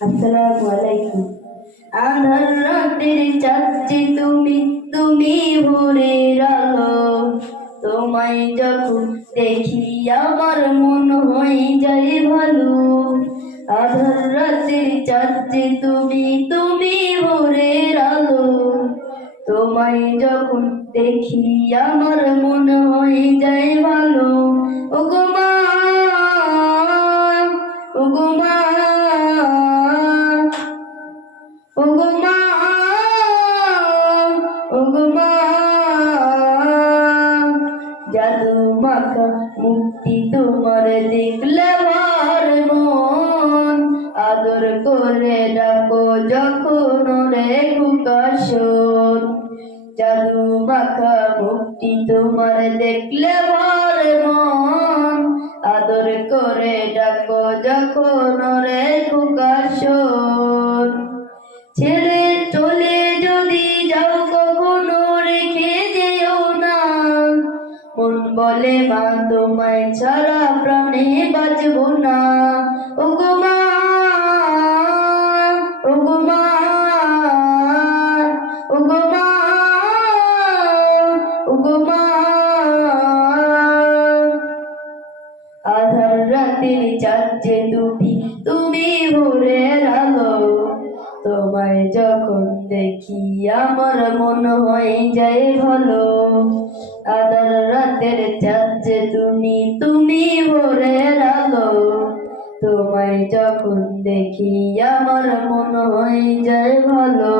আসসালামু আলাইকুম। আঁধার রাতের চাঁদে তুমি, তুমি ভোরের আলো। তোমায় যখন দেখি আমার মন হয়ে যায় ভালো। আঁধার রাতের চাঁদে তুমি, তুমি ভোরের আলো। তোমায় যখন দেখি আমার মন হয়ে যায় ভালো। ওগো মা, ওগো মা, ওগো মা, ওগো মা, জাদু মাখা মুক্তি তোমার দেখলে আমার মন। আদর করে ডাকো যখন রে কুকাশন। জাদু মাখা মুক্তি তোমার দেখলে আমার মন। আদর করে ডাকো যখন রে কুকাশন। ছেড়ে চলে যদি যাও কখনো রেখে যেও না। মন বলে মা তোমায় ছাড়া প্রাণে বাঁচব না। ওগো মা, ওগো মা, ওগো মা, ওগো মা। আধার রাতের চাঁদে তুমি, তুমি ভোরের আলো। তোমায় যখন দেখি আমার মন হয়ে যায় ভালো। আধার রাতের চাঁদে তুমি, তুমি ভোরের আলো। তোমায় যখন দেখি আমার মন হয়ে যায় ভালো।